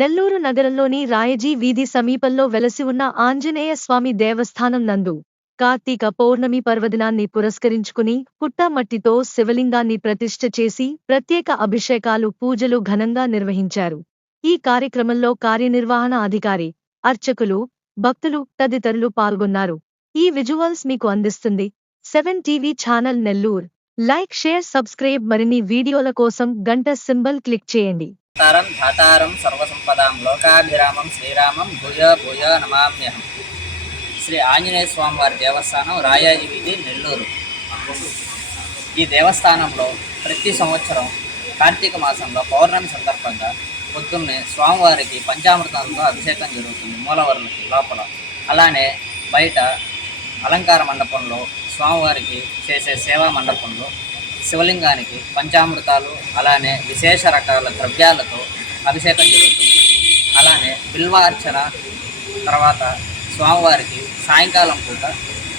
నెల్లూరు నగరంలోని రాయజీ వీధి సమీపంలో వెలసి ఉన్న ఆంజనేయ స్వామి దేవస్థానం నందు కార్తీక పౌర్ణమి పర్వదినాన్ని పురస్కరించుకుని పుట్టమట్టితో శివలింగాన్ని ప్రతిష్ఠ చేసి ప్రత్యేక అభిషేకాలు పూజలు ఘనంగా నిర్వహించారు. ఈ కార్యక్రమంలో కార్యనిర్వహణ అధికారి అర్చకులు భక్తులు తదితరులు పాల్గొన్నారు. ఈ విజువల్స్ మీకు అందిస్తుంది. Seven TV channel Nellore. Like share subscribe మరిన్ని వీడియోల కోసం గంట సింబల్ క్లిక్ చేయండి. తారం ధాతారం సర్వసంపదాం లోకాభిరామం శ్రీరామం భూయ భూయ నమామ్యహం. శ్రీ ఆంజనేయ స్వామి వారి దేవస్థానం రాయాజి వీధి నెల్లూరు. ఈ దేవస్థానంలో ప్రతి సంవత్సరం కార్తీక మాసంలో పౌర్ణమి సందర్భంగా పొద్దున్నే స్వామివారికి పంచామృతంతో అభిషేకం జరుగుతుంది మూలవరులకి లోపల. అలానే బయట అలంకార మండపంలో స్వామివారికి చేసే సేవా మండపంలో శివలింగానికి పంచామృతాలు అలానే విశేష రకాల ద్రవ్యాలతో అభిషేకం జరుగుతుంది. అలానే బిల్వార్చన తర్వాత స్వామివారికి సాయంకాలం పూట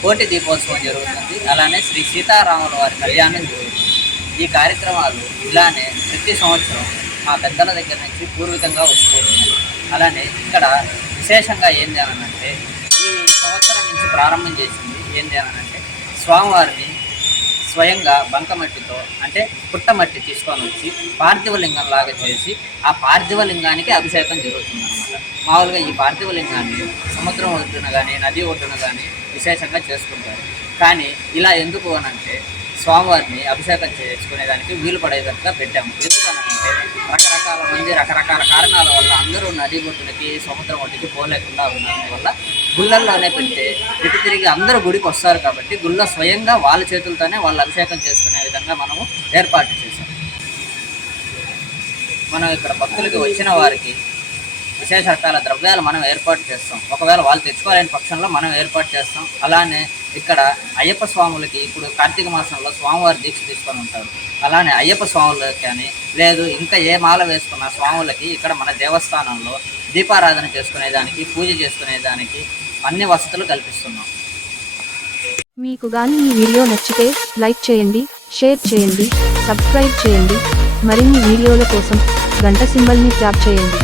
కోటి దీపోత్సవం జరుగుతుంది. అలానే శ్రీ సీతారాముల వారి కళ్యాణం జరుగుతుంది. ఈ కార్యక్రమాలు ఇలానే ప్రతి సంవత్సరం మా పెద్దల దగ్గర నుంచి పూర్వికంగా వస్తున్నాయి అలానే ఇక్కడ విశేషంగా ఏంది అనంటే ఈ సంవత్సరం నుంచి ప్రారంభం చేసింది ఏంది అనంటే స్వామివారిని స్వయంగా బంకమట్టితో అంటే పుట్టమట్టి తీసుకొని వచ్చి పార్థివ లింగం లాగా చేసి ఆ పార్థివ లింగానికి అభిషేకం జరుగుతుంది అనమాట మామూలుగా ఈ పార్థివ లింగాన్ని సముద్రం ఒడ్డున కానీ నది ఒడ్డున కానీ విశేషంగా చేసుకుంటారు. కానీ ఇలా ఎందుకు అని అంటే స్వామివారిని అభిషేకం చేసుకునేదానికి వీలు పడేటట్టుగా పెట్టాము. ఎందుకు కొంతమంది రకరకాల కారణాల వల్ల అందరూ నది ఒడ్డునకి సముద్రం ఒడ్డుకి పోలేకుండా ఉండడం వల్ల గుళ్ళల్లోనే పెడితే ఇటు తిరిగి అందరూ గుడికి వస్తారు కాబట్టి గుళ్ళ స్వయంగా వాళ్ళ చేతులతోనే వాళ్ళు అభిషేకం చేసుకునే విధంగా మనము ఏర్పాటు చేసాం మనం ఇక్కడ భక్తులకి వచ్చిన వారికి విశేష రకాల ద్రవ్యాలు మనం ఏర్పాటు చేస్తాం. ఒకవేళ వాళ్ళు తెచ్చుకోలేని పక్షంలో మనం ఏర్పాటు చేస్తాం. అలానే ఇక్కడ అయ్యప్ప స్వాములకి ఇప్పుడు కార్తీక మాసంలో స్వామివారి దీక్ష తీసుకొని ఉంటారు. అలానే అయ్యప్ప స్వాములకి కానీ లేదు ఇంకా ఏ మాల వేసుకున్న స్వాములకి ఇక్కడ మన దేవస్థానంలో దీపారాధన చేసుకునేదానికి పూజ చేసుకునేదానికి అన్ని వసతులు కల్పిస్తున్నాం. మీకు కానీ ఈ వీడియో నచ్చితే లైక్ చేయండి షేర్ చేయండి సబ్స్క్రైబ్ చేయండి. మరిన్ని వీడియోల కోసం గంట సింబల్ని ట్యాప్ చేయండి.